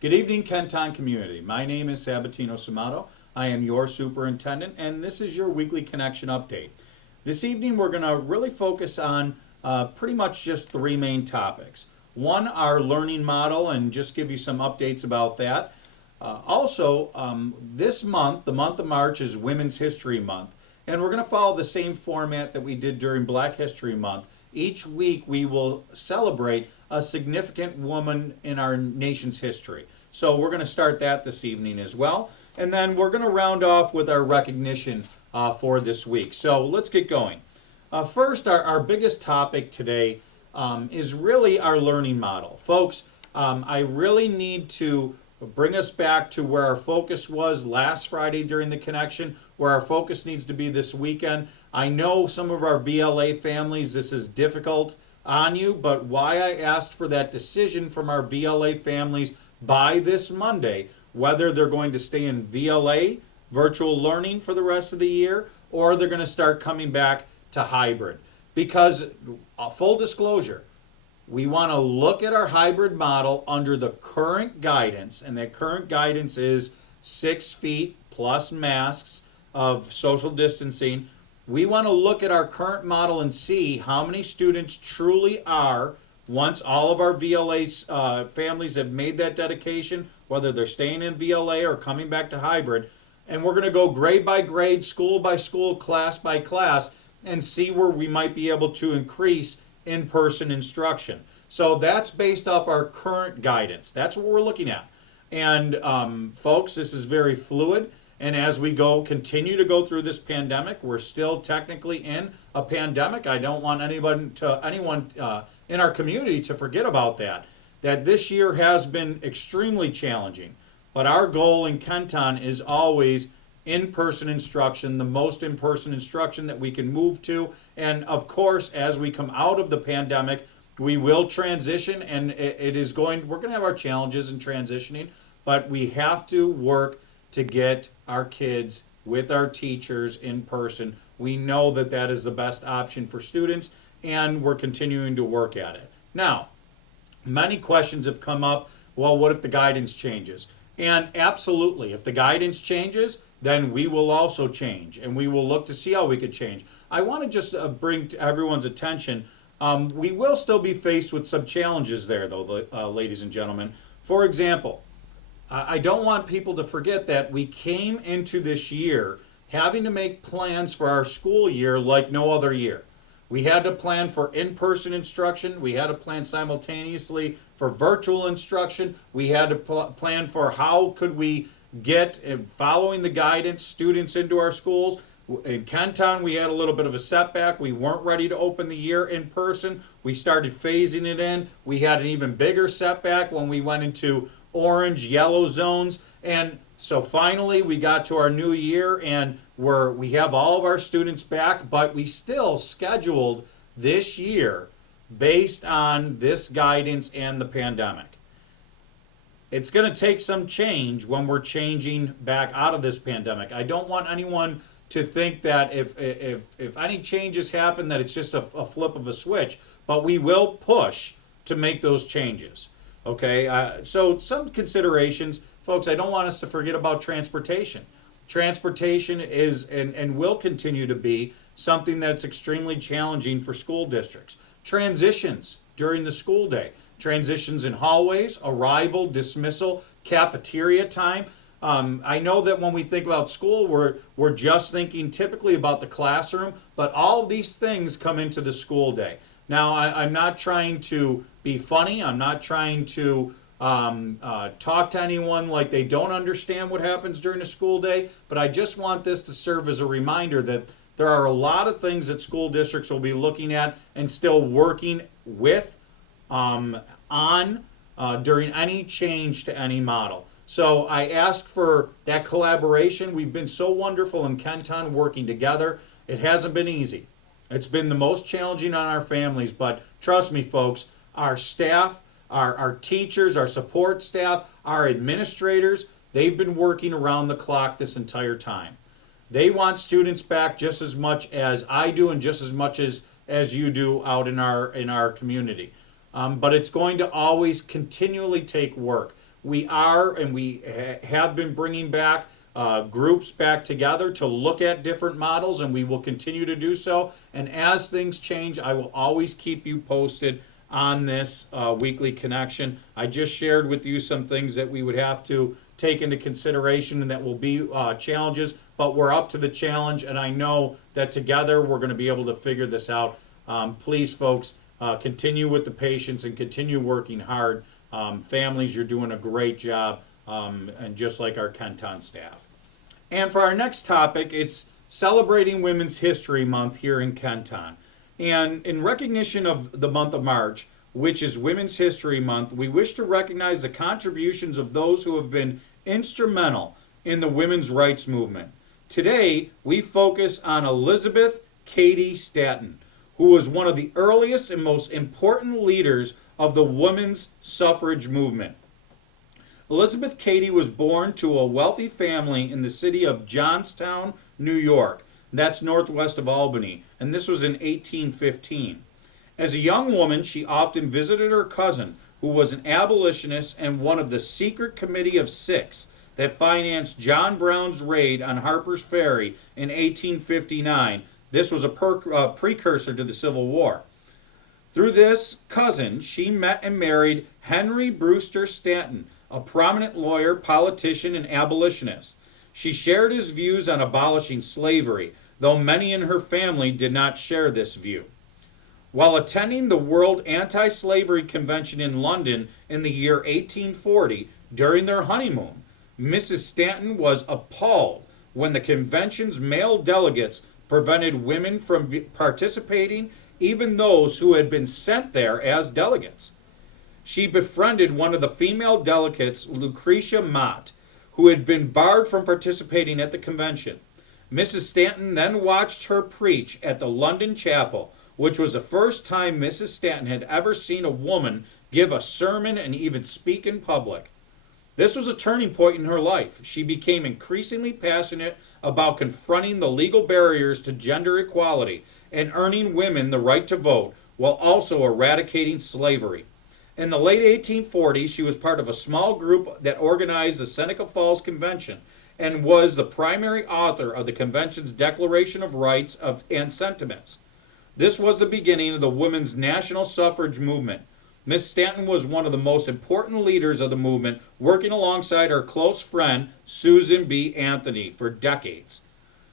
Good evening, Kenton community. My name is Sabatino Samato. I am your superintendent, and this is your weekly connection update. This evening, we're going to really focus on pretty much just three main topics. One, our learning model, and just give you some updates about that. This month, the month of March, is Women's History Month, and we're going to follow the same format that we did during Black History Month. Each week, we will celebrate a significant woman in our nation's history. So we're going to start that this evening as well. And then we're going to round off with our recognition for this week. So let's get going. First, our biggest topic today is really our learning model. Folks, I really need to bring us back to where our focus was last Friday during the connection, where our focus needs to be this weekend. I know some of our VLA families, this is difficult on you, but why I asked for that decision from our VLA families by this Monday, whether they're going to stay in VLA, virtual learning for the rest of the year, or they're going to start coming back to hybrid. Because, full disclosure, we want to look at our hybrid model under the current guidance, and that current guidance is 6 feet plus masks of social distancing. We want to look at our current model and see how many students truly are, once all of our VLA families have made that dedication, whether they're staying in VLA or coming back to hybrid, and we're going to go grade by grade, school by school, class by class, and see where we might be able to increase in-person instruction. So that's based off our current guidance. That's what we're looking at. And folks, this is very fluid. And as we continue to go through this pandemic, we're still technically in a pandemic. I don't want anyone in our community to forget about that. That this year has been extremely challenging. But our goal in Kenton is always in-person instruction, the most in-person instruction that we can move to. And of course, as we come out of the pandemic, we will transition, and we're going to have our challenges in transitioning, but we have to work to get our kids with our teachers in person. We know that that is the best option for students, and we're continuing to work at it. Now, many questions have come up. Well, what if the guidance changes? And absolutely, if the guidance changes, then we will also change, and we will look to see how we could change. I want to just bring to everyone's attention, we will still be faced with some challenges there, though, ladies and gentlemen. For example, I don't want people to forget that we came into this year having to make plans for our school year like no other year. We had to plan for in-person instruction. We had to plan simultaneously for virtual instruction. We had to plan for how could we get, following the guidance, students into our schools. In Kenton, we had a little bit of a setback. We weren't ready to open the year in person. We started phasing it in. We had an even bigger setback when we went into orange, yellow zones. And so finally we got to our new year, and we have all of our students back, but we still scheduled this year based on this guidance and the pandemic. It's going to take some change when we're changing back out of this pandemic. I don't want anyone to think that if any changes happen that it's just a flip of a switch, but we will push to make those changes. Okay, so some considerations, folks. I don't want us to forget about transportation. Transportation is and will continue to be something that's extremely challenging for school districts. Transitions during the school day, transitions in hallways, arrival, dismissal, cafeteria time. I know that when we think about school, we're just thinking typically about the classroom, but all of these things come into the school day. Now, I'm not trying to be funny. I'm not trying to talk to anyone like they don't understand what happens during a school day, but I just want this to serve as a reminder that there are a lot of things that school districts will be looking at and still working with during any change to any model. So I ask for that collaboration. We've been so wonderful in Kenton working together. It hasn't been easy. It's been the most challenging on our families, but trust me, folks, our staff, our teachers, our support staff, our administrators, they've been working around the clock this entire time. They want students back just as much as I do and just as much as you do out in our community. But it's going to always continually take work. We are and we have been bringing back groups back together to look at different models, and we will continue to do so. And as things change, I will always keep you posted on this weekly connection. I just shared with you some things that we would have to take into consideration and that will be challenges, but we're up to the challenge, and I know that together we're going to be able to figure this out. Please, folks, continue with the patience and continue working hard. Families, you're doing a great job, and just like our Kenton staff. And for our next topic, it's celebrating Women's History Month here in Kenton. And in recognition of the month of March, which is Women's History Month, we wish to recognize the contributions of those who have been instrumental in the women's rights movement. Today, we focus on Elizabeth Cady Statten, who was one of the earliest and most important leaders of the women's suffrage movement. Elizabeth Cady was born to a wealthy family in the city of Johnstown, New York. That's northwest of Albany, and this was in 1815. As a young woman, she often visited her cousin, who was an abolitionist and one of the secret committee of 6 that financed John Brown's raid on Harper's Ferry in 1859. This was a precursor to the Civil War. Through this cousin, she met and married Henry Brewster Statten, a prominent lawyer, politician, and abolitionist. She shared his views on abolishing slavery, though many in her family did not share this view. While attending the World Anti-Slavery Convention in London in the year 1840, during their honeymoon, Mrs. Statten was appalled when the convention's male delegates prevented women from participating, even those who had been sent there as delegates. She befriended one of the female delegates, Lucretia Mott, who had been barred from participating at the convention. Mrs. Statten then watched her preach at the London chapel, which was the first time Mrs. Statten had ever seen a woman give a sermon and even speak in public. This was a turning point in her life. She became increasingly passionate about confronting the legal barriers to gender equality and earning women the right to vote, while also eradicating slavery. In the late 1840s, she was part of a small group that organized the Seneca Falls Convention and was the primary author of the convention's Declaration of Rights and Sentiments. This was the beginning of the women's national suffrage movement. Miss Statten was one of the most important leaders of the movement, working alongside her close friend Susan B. Anthony for decades.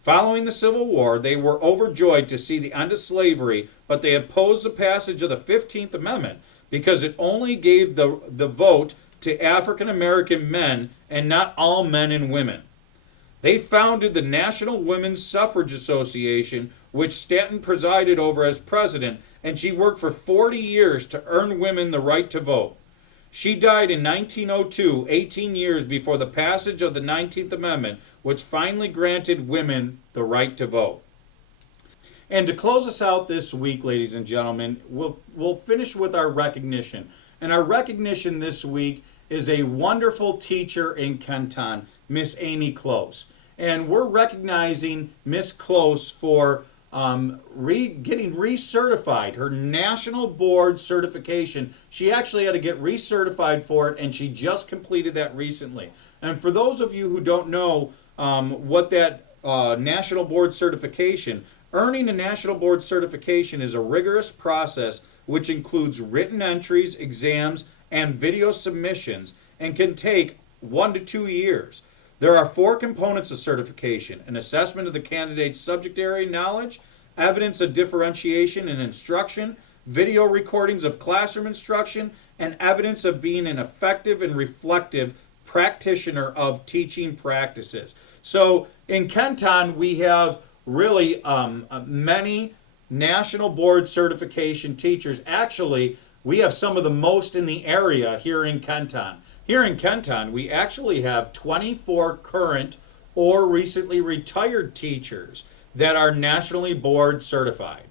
Following the Civil War, they were overjoyed to see the end of slavery, but they opposed the passage of the 15th Amendment because it only gave the vote to African American men and not all men and women. They founded the National Women's Suffrage Association, which Statten presided over as president, and she worked for 40 years to earn women the right to vote. She died in 1902, 18 years before the passage of the 19th Amendment, which finally granted women the right to vote. And to close us out this week, ladies and gentlemen, we'll finish with our recognition. And our recognition this week is a wonderful teacher in Kenton, Miss Amy Close. And we're recognizing Miss Close for getting recertified, her national board certification. She actually had to get recertified for it, and she just completed that recently. And for those of you who don't know what that national board certification, earning a national board certification is a rigorous process which includes written entries, exams, and video submissions, and can take 1 to 2 years. There are 4 components of certification: an assessment of the candidate's subject area knowledge, evidence of differentiation in instruction, video recordings of classroom instruction, and evidence of being an effective and reflective practitioner of teaching practices. So in Kenton, we have really many national board certification teachers. Actually, we have some of the most in the area here in Kenton. Here in Kenton, we actually have 24 current or recently retired teachers that are nationally board certified,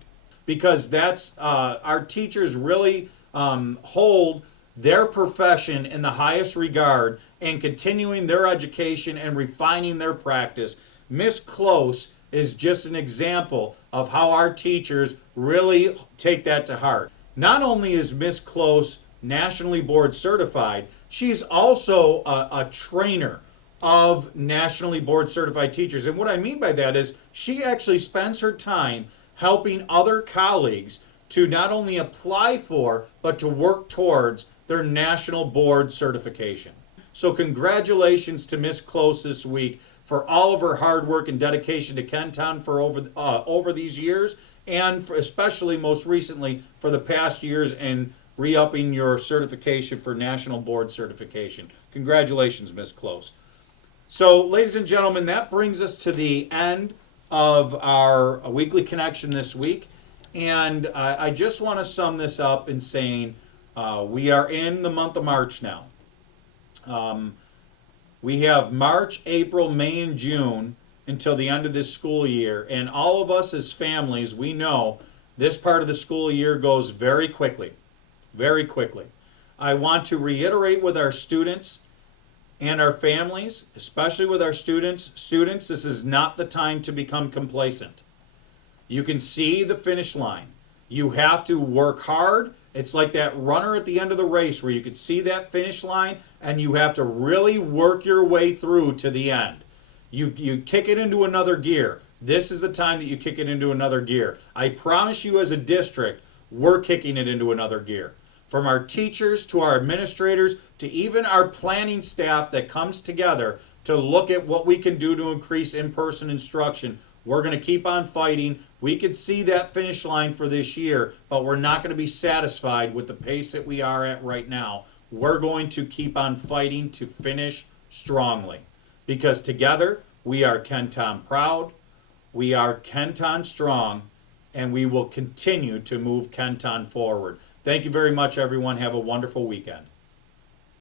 because that's our teachers really hold their profession in the highest regard and continuing their education and refining their practice. Miss Close is just an example of how our teachers really take that to heart. Not only is Miss Close nationally board certified, She's also a trainer of nationally board certified teachers. And what I mean by that is she actually spends her time helping other colleagues to not only apply for, but to work towards their national board certification. So congratulations to Miss Close this week for all of her hard work and dedication to Kenton for over these years, and for especially most recently for the past years in re-upping your certification for national board certification. Congratulations, Miss Close. So, ladies and gentlemen, that brings us to the end of our weekly connection this week. And I just want to sum this up in saying we are in the month of March now. We have March, April, May, and June until the end of this school year. And all of us as families, we know this part of the school year goes very quickly, very quickly. I want to reiterate with our students and our families, especially with our students, this is not the time to become complacent. You can see the finish line. You have to work hard. It's like that runner at the end of the race where you can see that finish line and you have to really work your way through to the end. You kick it into another gear. This is the time that you kick it into another gear. I promise you as a district, we're kicking it into another gear. From our teachers to our administrators to even our planning staff that comes together to look at what we can do to increase in-person instruction. We're going to keep on fighting. We can see that finish line for this year, but we're not going to be satisfied with the pace that we are at right now. We're going to keep on fighting to finish strongly. Because together, we are Kenton proud, we are Kenton strong, and we will continue to move Kenton forward. Thank you very much, everyone. Have a wonderful weekend.